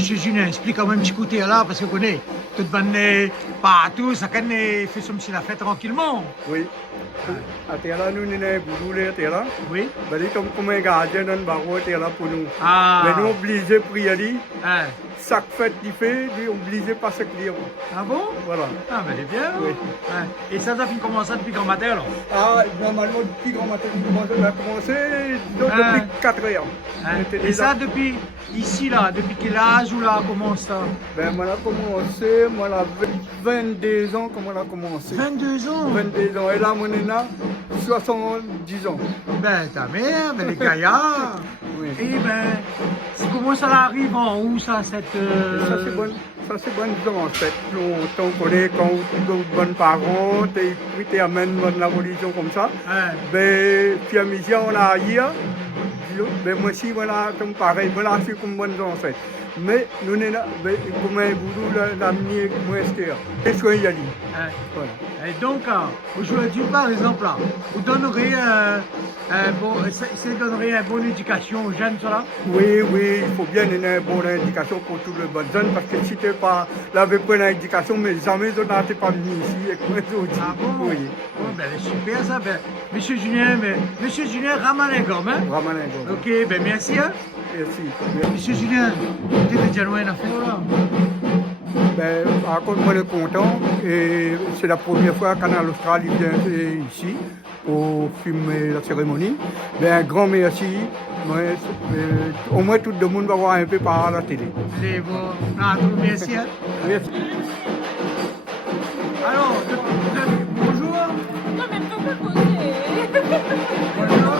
Monsieur Julien, explique quand même un petit côté là, parce que vous connaissez, tout le partout, ça fait comme si la fête tranquillement. Oui. À terre là, nous n'avons pas voulu à terre là. Oui. Ben, comme un gardien dans le barreau à terre là pour nous. Ah. Mais nous obligés pour y aller. Hein. Chaque fête qu'il fait, nous obligés par ce client. Ah bon? Voilà. Ah, ben c'est bien. Oui. Hein. Et ça fait commencer depuis grand matin alors? Ah, normalement, depuis grand matin, on a commencé depuis 4 heures. Hein. Et ça depuis ici là, depuis quel âge ou là commence ça? Ben, moi, on a commencé, moi, j'avais 22 ans, comme on a commencé. 22 ans? 22 ans. Et là, mon est là, 70 ans. Ben, ta mère, ben les gaillards. Oui. Et ben, comment ça arrive en où ça, cette... Ça, c'est bon. Ça, c'est bonne en fait. On connaît quand tu as bonnes parents, puis tu amènes la religion comme ça. Hein. Ben, puis à midi, on a hier. Ben, moi aussi, voilà, comme pareil, voilà, c'est comme bonne ancêtres. Mais nous, on est là, ben, comme un boulot, l'amener, moi, et soin y aller. Hein. Voilà. Et donc, aujourd'hui, par exemple, là, vous donnerez, ça donnerait une bonne éducation aux jeunes, cela? Oui, oui, il faut bien donner une bonne indication pour tous les bonnes jeunes, parce que si tu n'es pas là avec une indication, mais jamais tu n'es pas venu ici avec moi aujourd'hui. Ah bon? Oui. Oh, ben, super ça. Ben, Monsieur Julien Ramanengom, hein? Ramanengom. Ok, ben merci, hein? Merci. Monsieur Julien, tu es déjà loin d'affaire là? Ben, par contre, moi, je suis content. Et c'est la première fois qu'un Australie vient ici pour filmer la cérémonie. Ben, un grand merci. Au moins, tout le monde va voir un peu par la télé. C'est bon. Ah, merci. Hein? Merci. Alors, bonjour. Non, mais pourquoi poser? Bonjour.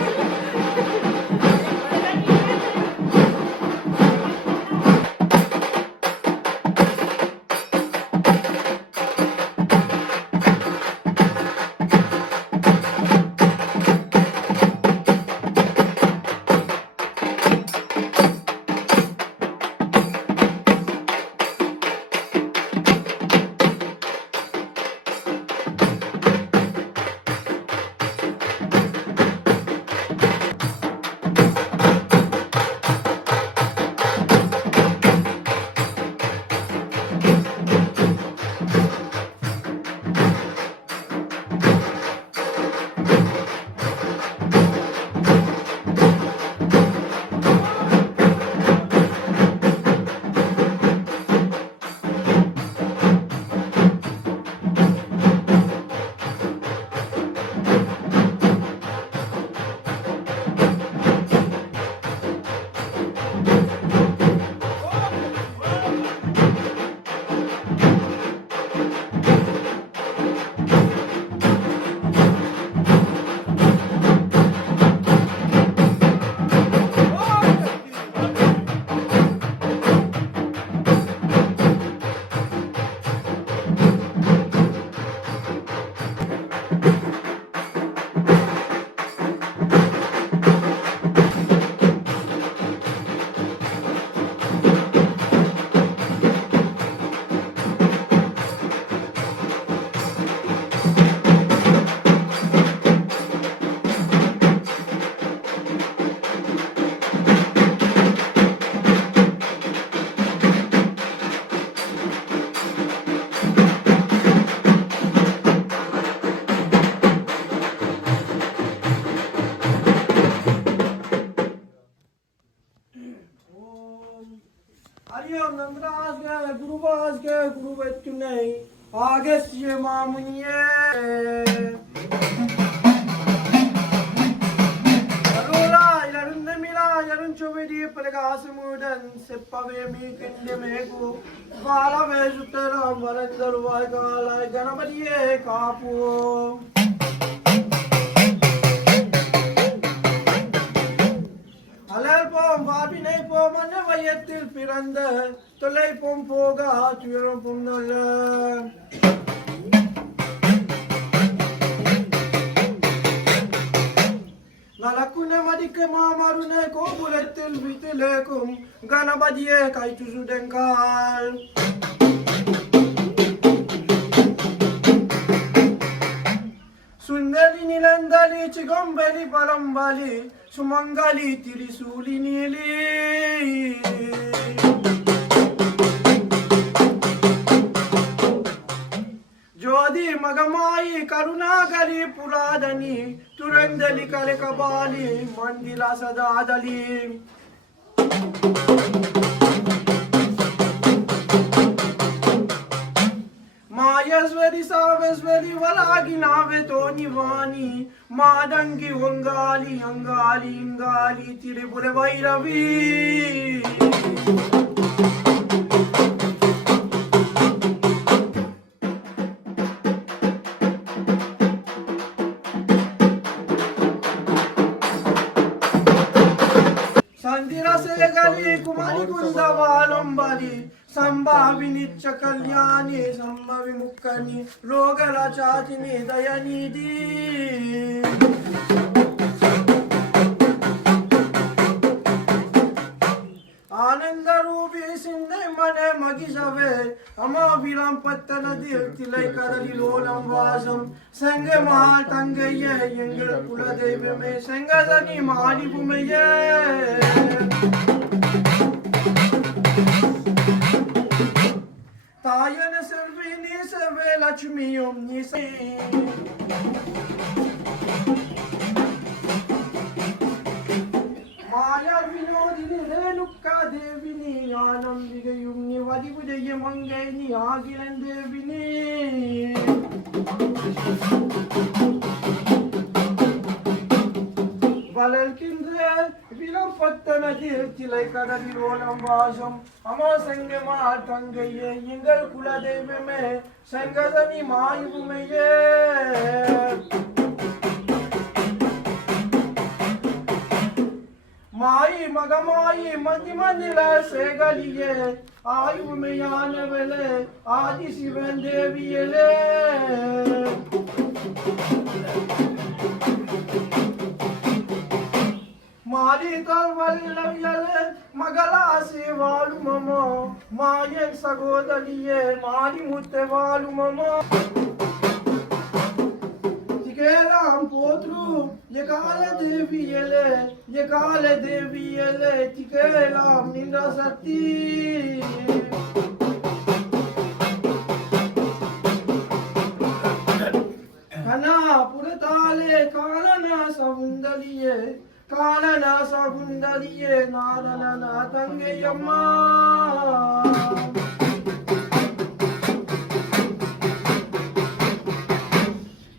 Hariom Namdrasga, Guruvasga, Guruvetunai, Agasya Mamuniye. Arora, Yarunda Mila, Yarun Chovedi, Pagasamudan, Sepavemi, Kindemego, Vala Vejutara, Marandar Vaigala, Ganabadiye, Kapu. அலர்போம் வாபினை போமன்ன வயத்தில் பிறந்த தொலைப்போம் போக ஆச்சுயரும் நல்ல நலக்குன மதிக்க மாமருன கோபுரத்தில் வித்திலேக்கும் கணபதியே கைச்சு சுடங்கால் சுந்தரி நிலந்தலி சிகம்பலி பரம்பலி சுமங்கலி திரிசூலி நீலி மதி மகமாயி கருணாகரி புராதனி துரந்தலி கலகபாலி மந்திலா சதாதலி మాయస్వరి సావేశ్వరి వలాగి నావే తోని వాణి మాదంగి వంగాలి అంగాలి ఇంగాలి తిరుపుర వైరవి సంధిరసేగలి కుమారి కుందవాలంబలి సంభావినిచ్చ కళ్యాణి సంభవి ముక్కని రోగల చాతిని దయనిధి ఆనంద రూపి సింధై మనే మగిసవే అమావిలం పత్తన తిలై కదలి లోలం వాసం సంగ మహా తంగయ్య ఎంగ కుల దైవమే సంగదని మాడి భూమయ్యే தாயன செல்வி நீ செல்வே லட்சுமியும் நீ மாயா வினோதினி ரேணுக்கா தேவினி ஆனம்பிகையும் நீ வதிபுஜய மங்கை நீ ஆகிலன் தேவினி வளர்க்கின்ற விலம் பத்தனதில் திலை கடலில் ஓலம் வாசம் அமா சங்கமா தங்கையே எங்கள் குலதெய்வமே சங்கதனி மாயுமையே மாயி மகமாயி மந்தி மந்தில சேகலியே ஆயுமையானவளே ஆதி சிவன் தேவியலே மாரிகள் வல்லவியலே மகளாசி வாழுமமோ மாயன் சகோதரியே மாரி முத்தை வாழுமமோ திகேலாம் போத்ரு எகால தேவியலே திகேலாம் நின்ற சக்தி கனா புரதாலே காலனா சவுந்தரியே காலன சகுந்தரியே நாதன தங்கையம்மா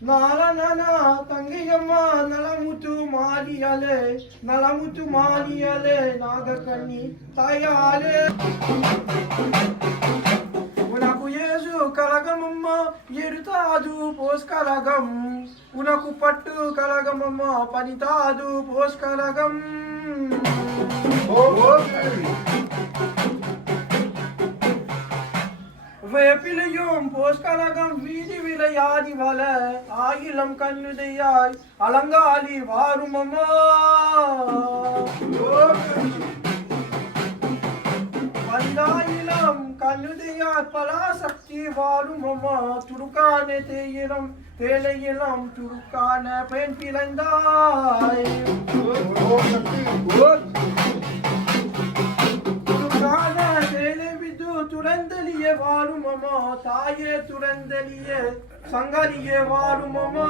நாலன தங்கையம்மா நலமுத்து மாலியலே நாகக்கண்ணி தாயாலே உனக்கு యేసు కలగమమ్మ ఎరుతాదు పోస్కలగం ఉనకు పట్టు కలగమమ్మ పనితాదు పోస్కలగం வேப்பிலையும் போஸ்கலகம் வீதி விளையாடி வள ஆயிலம் கண்ணுதையாய் அலங்காலி வாருமம்மா வந்தாயிலம் கண்ணுதையாய் பலாசக்தி வாருமம்மா துருக்கான தேயிலம் தேலையிலம் துருக்கான பெண் பிறந்தாய் துருக்கான தேலை விது துரந்தலியே வாருமம்மா தாயே துரந்தலியே சங்கரியே வாருமம்மா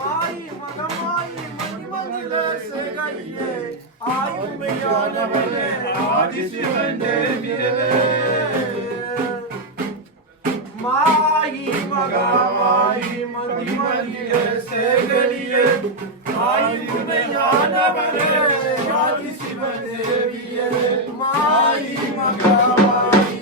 மாயி மகமாயி மணிமந்தில சேகரியே ஆயுமையானவளே ஆதிசிவன் தேவியலே மாயி மகமாயி மணிமந்தில சேகரியே ஆயுமையானவளே ஆதிசிவன் தேவியலே மாயி மகமாயி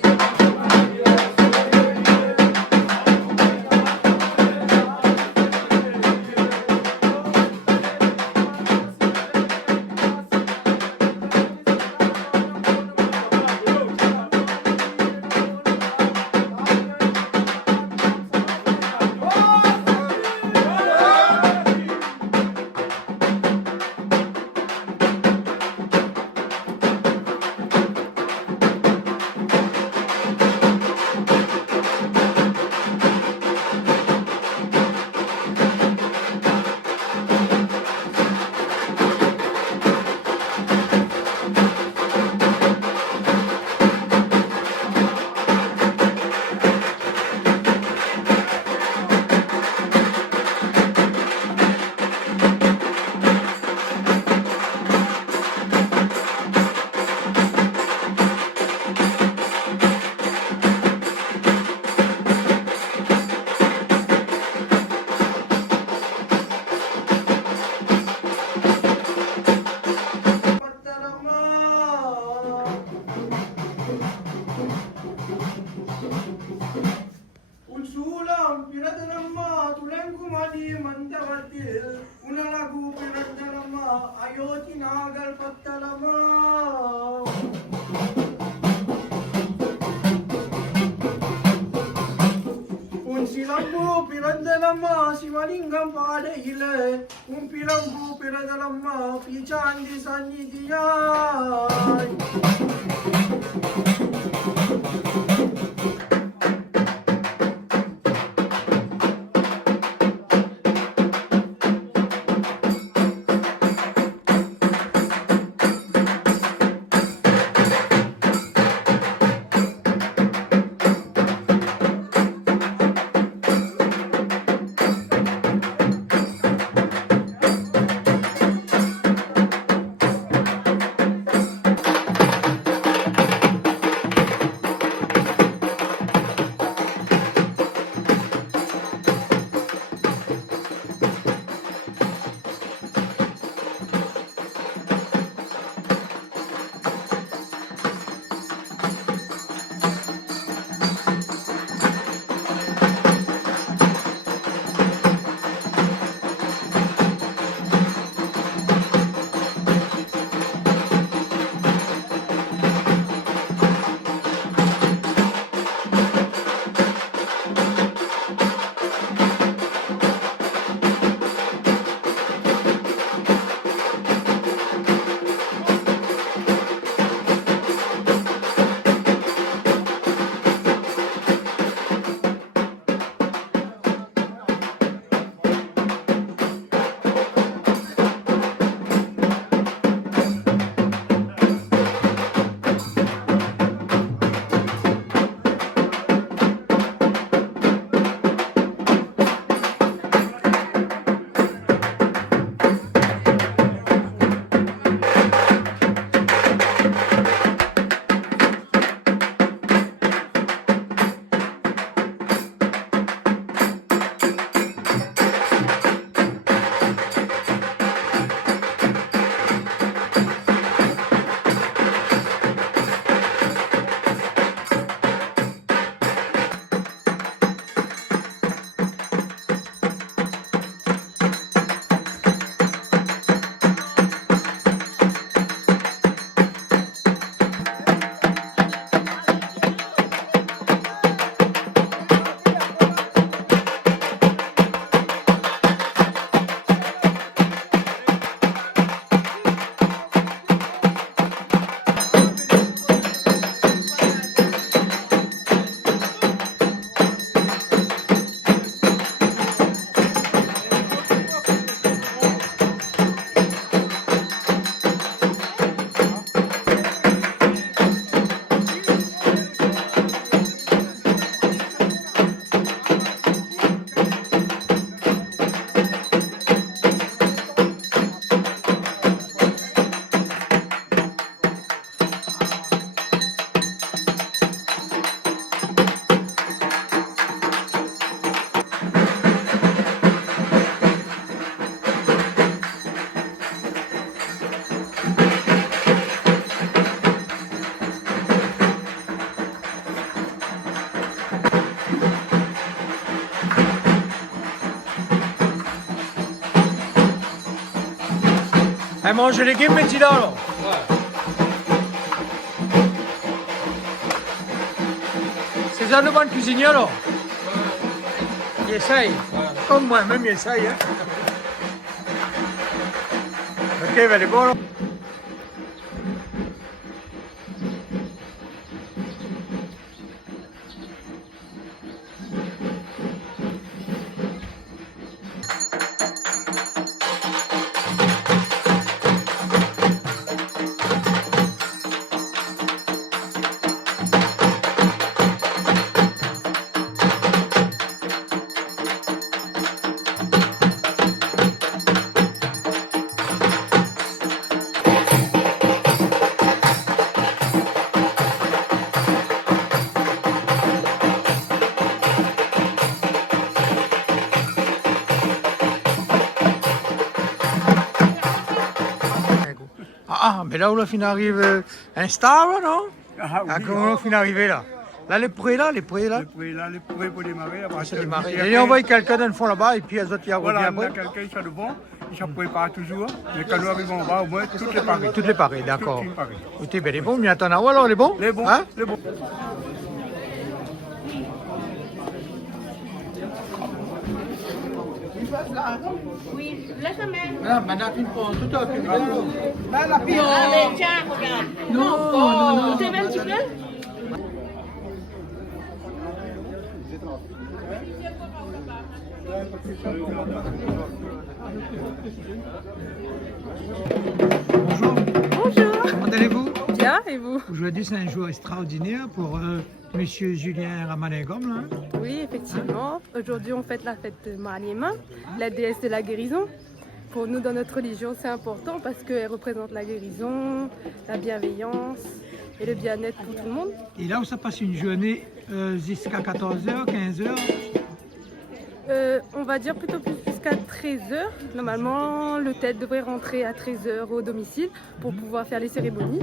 மண்டபத்தில் உணலகு பிறந்தனம்மா அயோத்தி நாகல் பத்தனம்மா உன் சிலம்பு பிறந்தனம்மா சிவலிங்கம் பாடையில உன் பிறம்பு பிறந்தனம்மா பிச்சாந்தி சந்நிதியாய் Elle mange les légumes, mais là, alors. C'est ça le bon cuisinier, alors. Il essaye. Comme moi-même, il essaye. Hein. Ok, ben, elle est bonne. Ah, mais là où la fin arrive un star, non? Ah, Ah, oui. comment la fin arrive là? Là, les prés là, les prés là. Les prêts là, les prêts pour démarrer. Après, C'est démarré. après, Et on voit quelqu'un dans le fond là-bas et puis les autres, il y a voilà, revient on a après. quelqu'un qui est devant, il ne prépare toujours. Mais quand nous arrivons en bas, au moins, tout est paré. Toutes les parées, d'accord. Tout est paré. Écoutez, ben les bons, mais attends, alors les bons. Les bons, Hein? les bons. Oui, laisse-moi. Là, maintenant, tu prends tout à fait. Allez, tiens, regarde. Non. Tu veux un petit peu? Bonjour, Bonjour. comment allez-vous? Bien, et vous? Aujourd'hui, c'est un jour extraordinaire pour Monsieur Julien Ramanengom. Là. Oui, effectivement. Aujourd'hui, on fête la fête de Mariema, la déesse de la guérison. Pour nous, dans notre religion, c'est important parce qu'elle représente la guérison, la bienveillance et le bien-être pour tout le monde. Et là où ça passe une journée jusqu'à 14h, 15h. On va dire plutôt plus jusqu'à 13h. Normalement, le tête devrait rentrer à 13h au domicile pour pouvoir faire les cérémonies.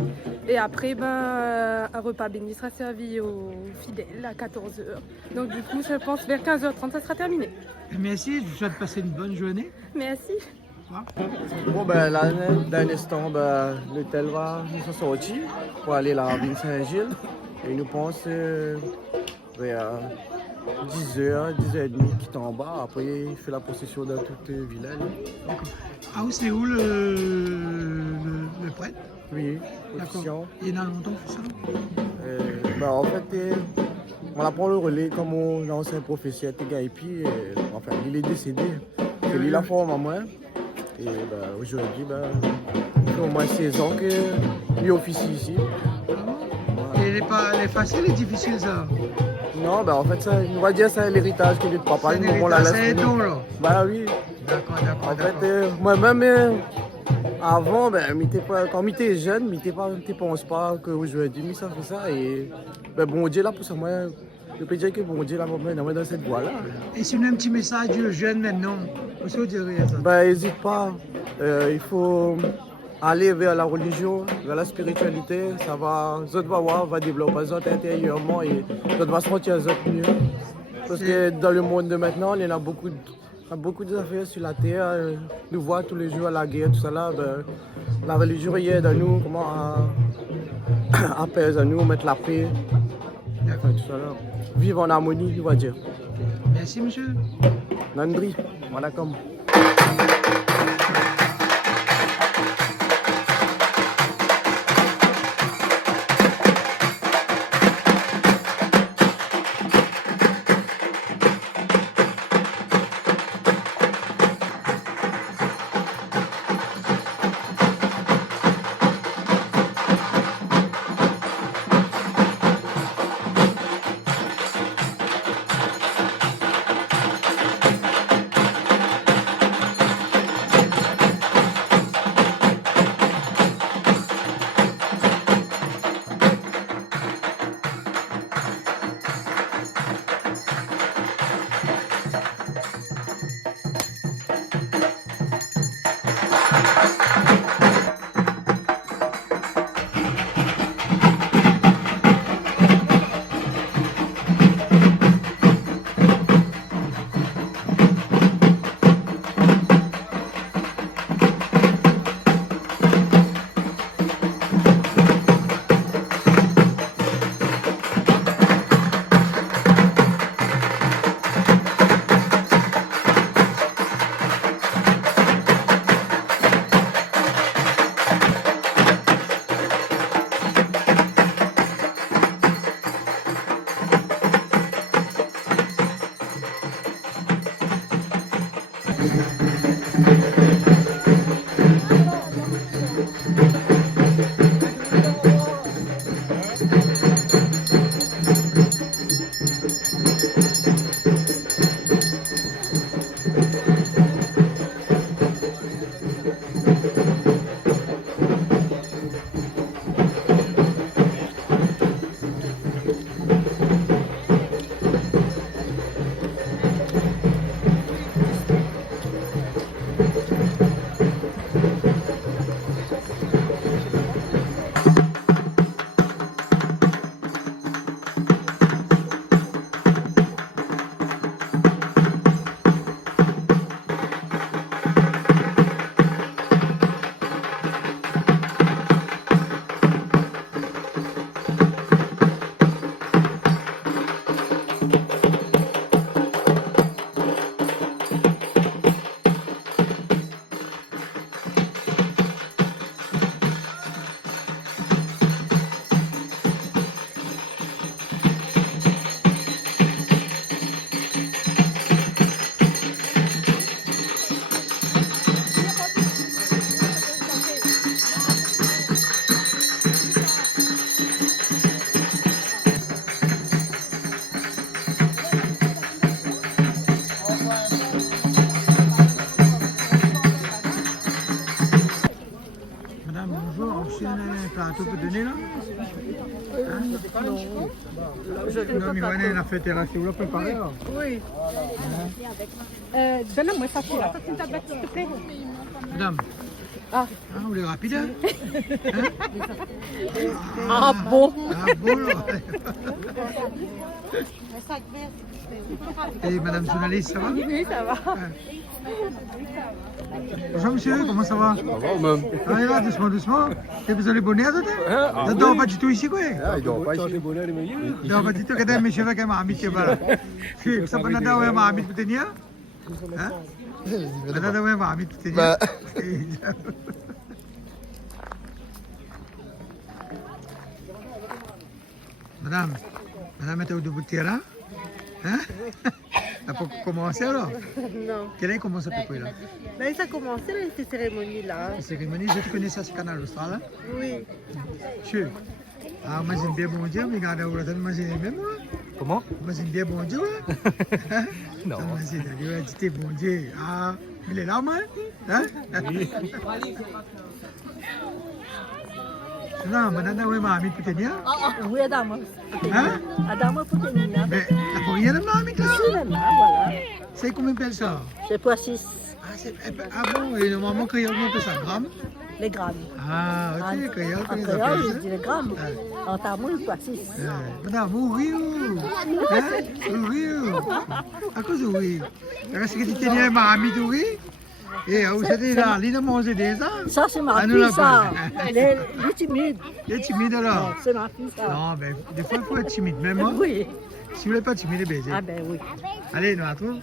Et après, un repas béni sera servi aux fidèles à 14h. Donc du coup, je pense vers 15h30, ça sera terminé. Merci, je vous souhaite de passer une bonne journée. Merci. Bon, ben là, dans l'instant, l'hôtel va nous sortir pour aller à la ville Saint-Gilles. Et nous pensons vers 10h, 10h30 qui est en bas. Après, il fait la procession dans toute le village. Ah, où c'est où le prêtre? Oui, D'accord. procession. Il y en a longtemps que ça? En fait, on apprend le relais comme mon ancien professeur Tegaipi. Enfin, il est décédé. C'est lui la forme à moi. Et aujourd'hui, il fait au moins 16 ans qu'il officie ici. Et elle est facile et difficile ça? Non, en fait, ça, on va dire que c'est l'héritage que notre papa C'est un nous l'a héritage, laissé. c'est un don là. Bah oui. D'accord, En d'accord. fait, moi-même, avant, quand j'étais jeune, je ne pense pas qu'aujourd'hui, ça fait ça. Et bon Dieu, là, pour ça, moi, je peux dire que bon Dieu, là, moi, dans cette voie-là. Et si on a un petit message aux jeunes maintenant, qu'est-ce que vous diriez ça? N'hésite pas. Il faut aller vers la religion, vers la spiritualité. Ça va, va développer ça intérieurement et ça va se sentir mieux. Parce que dans le monde de maintenant, il y en a beaucoup d'affaires sur la terre. Nous voyons tous les jours la guerre, tout ça là. La religion est dans nous, comment apaiser nous, mettre la paix. Enfin, tout ça là. Vivre en harmonie, on va dire. Merci monsieur. Nandri, voilà comme. photo pour donner là? Non, mais on a fait terrasser, vous l'avez préparé là? Oui. Donne-moi ça, là. Ça, c'est une tablette, s'il te plaît. Madame? Ah. Vous êtes rapide, hein? Ah bon? Ah bon là? Et madame journaliste, ça va? Oui, ça va. Bonjour monsieur, comment ça va? Ça va ou même? Allez là, doucement, doucement. Et vous allez bonnet à toi? Vous ne dors pas du tout ici, quoi? Il dort pas ici. Vous dors pas du tout, regardez mes cheveux avec ma amie qui est là. Si, ça peut pas avoir ma amie pour tenir? Hein? Ça peut pas avoir ma amie pour tenir? Madame était au debout de terrain? Hein? T'as pas commencé alors? Non. Quelle heure commence à peu près là? Ben, ça a commencé, ces cérémonies-là. La cérémonie, je te connais ça sur Canal Austral, hein? Oui. Sûr. Ah, moi j'aime bien bon Dieu, mais regardez, vous l'avez imaginé même moi? Comment? Moi j'aime bien bon Dieu, hein? Non. Moi j'aime bien dit bon Dieu. Ah, il est là, moi? Hein? Oui. Non, madame, oui, ma amie, peut-être bien. Oui, Adama. Hein? Adama, pour tenir. Mais t'as pas rien de ma amie, là? Voilà. C'est combien de ça? C'est pour 6. Ah bon, et normalement, quand il y a un peu ça, gramme? Les grammes. Ah, ok, quand il y a un En peu créole, ça. je dis les grammes. En tamoul, pour 6. Madame, où riez-vous? Hein? Où riez-vous? À cause de oui. Parce que tu tenais ma amie de oui? Et où c'était là? Il a mangé des ans? Ça, c'est ma Ah, nous, fille, là, ça. pas. Les timides. Il est timide alors? C'est ma fille, ça. Non, ben, des fois, il faut être timide. Même moi, Oui. si vous n'êtes pas timide, baiser. Ah ben oui. Allez, nous attendons.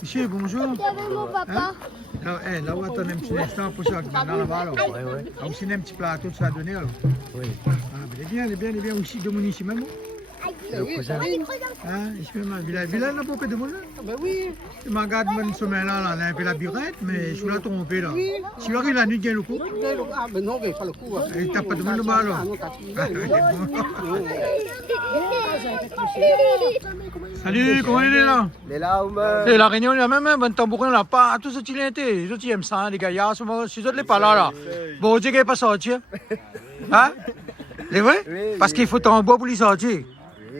Monsieur, bonjour. Hein? Alors, là où attendez un petit instant pour ça, maintenant là-bas, là. Ah, aussi, un petit plateau, tu vas donner, alors. Oui. Ah, ben, il est bien, aussi, de mon ici même. Le cousin. Hein, ici même, Villa n'a pas que de mon là. Ben oui. Je me regarde mon sommeil là, on a un peu la burette, mais je suis là trompé là. Si vous arrivez la nuit, il y a le coup. Ah ben non, mais pas le coup. Il tape pas de monde là-bas, là. Salut, comment il est là? Il est là ou même? Et la réunion, il y a même un bon tambourin là, pas tout ce qu'il a été. Les autres, ils aiment ça, hein, les gars. Si les autres, les pas là, là. Bon, Dieu, qu'il n'est pas sorti. Hein? C'est vrai? Oui, Parce qu'il faut tambour pour les sortir.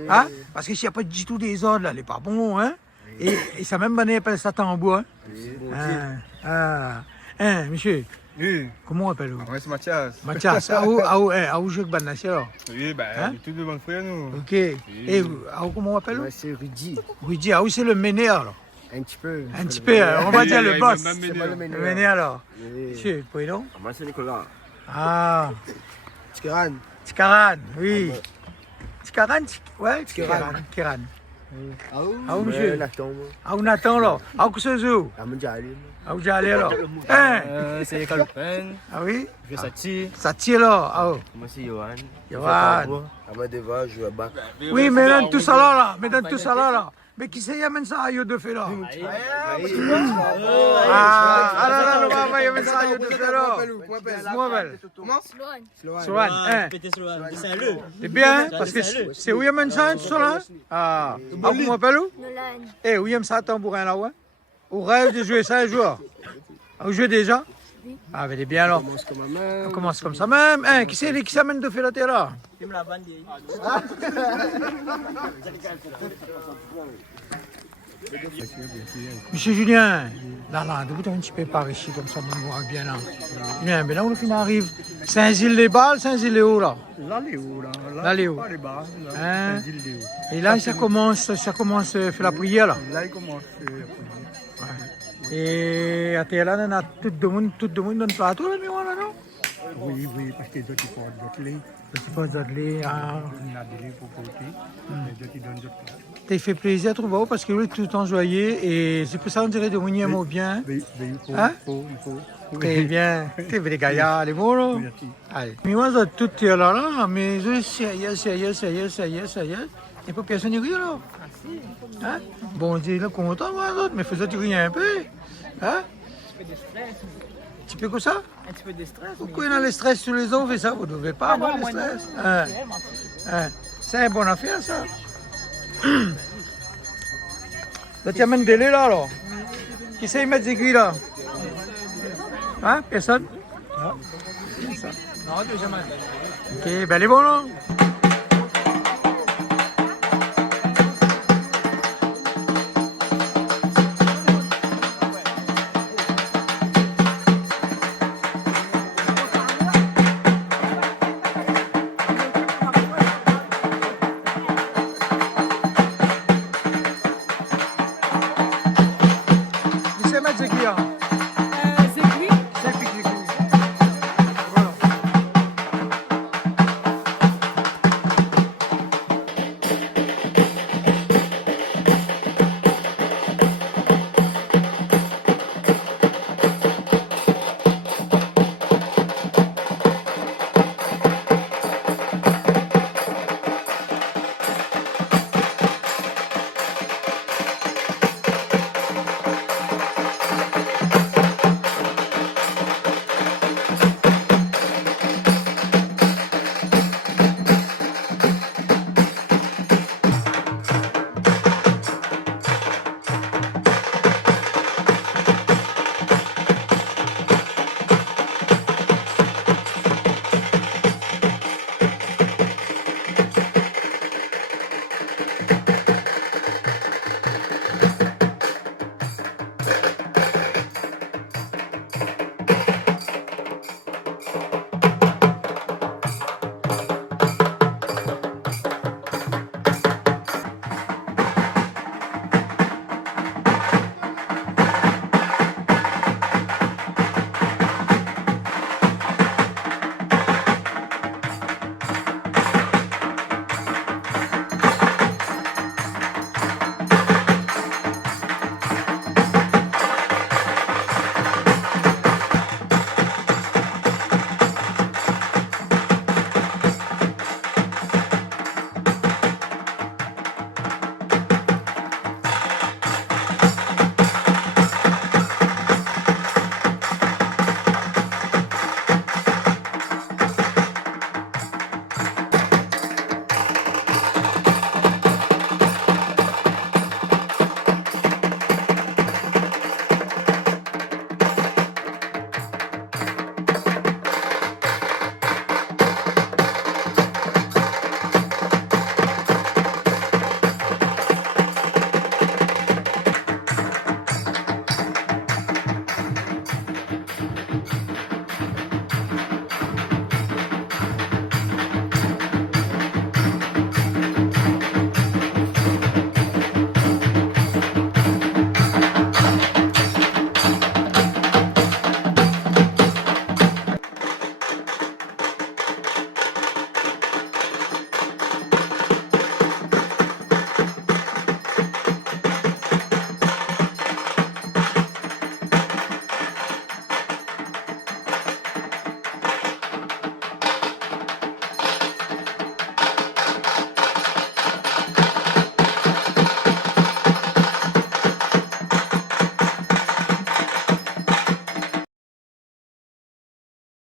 Hein? Parce que s'il n'y a pas du tout des ordres, là, il n'est pas bon, hein? Et ça même bonne appelle ça tambour, hein? Monsieur, Oui, comment on appelle vous? moi c'est Mathias. Mathias, où je suis là? Oui, bah, Hein? tous de bons frères, nous. Ok. Et comment on appelle vous? C'est Rudy. Rudy, c'est le ménère, là. Un petit peu. Un petit peu, on va dire le boss. C'est pas le Le meilleur. ménère, alors. Oui. Monsieur, le prénom? Moi c'est Nicolas. Ah, Tikaran. Tikaran, oui. Tikaran, ouais, Tikaran. Tikaran. Ah où, monsieur? Nathan. Ah, où Nathan, là? Ah, où c'est où? Ah, mon Dieu. Ah, où j'ai allé, là? Hein? C'est Calopin, Ah oui? je fais ça tire. Ça tire, là? Ah, oh. Moi c'est Johan. Johan. Ah, moi devant, je joue à bac. Oui, mais donne tout ça là. Mais donne tout ça là. Mais qui c'est qui amène ça à Yo de fait là? Ah, là, on va amène ça à Yo de fait là. Comment m'appelle? Sloan. Hein? C'est bien, parce que c'est où il amène ça, tout ça là? Ah, comment m'appelle où? Eh, où il aime ça, tambourin là, ouais? Au rêve de jouer ça un jour? Ah, vous jouez déjà? Ah, mais c'est bien alors. On commence comme ça même. Hein, qui c'est qui s'amène de faire la terre là? Monsieur Julien, là, vous un petit peu par ici, comme ça, on voit bien là. Julien, mais là, on arrive. Saint-Gilles-les-Balles, Saint-Gilles-les-Hauts, là. Là, les hauts, là. Là, les hauts. Pas les bas, là. Hein? C'est les hauts. Et là, ça commence à faire la prière, là. Là, il commence. Et à terre, là, on a tout le monde dans le plateau, là, mais voilà, non? Oui, parce que les autres, ils font d'autres lits. C'est pas d'adler, ah. On a des lits pour porter. Les autres, ils donnent d'autres plats. T'as fait plaisir à trouver parce que vous êtes tout le temps joyeux et c'est pour ça qu'on dirait de venir mot bien. Mais il faut, Hein? il faut. Très bien. T'es vrai, gaillard, les bons, là. Merci. Allez. Mais moi, j'ai tout là, là, mais je sérieux. Et pas personne n'y rit, là. Hein? Bon, Dieu, là, content, moi, d'autres, mais faisait-tu rien un peu? Hein? Un petit peu comme ça? Un petit peu de stress. Pourquoi il y a le stress sur les autres et ça? Vous ne devez pas avoir le stress. Hein? Hein? C'est une bonne affaire, ça. Là, tu amènes des laits, là, alors. Qui sait mettre des aiguilles, là? Hein? Personne? Ah. Ok, ben les bons, non?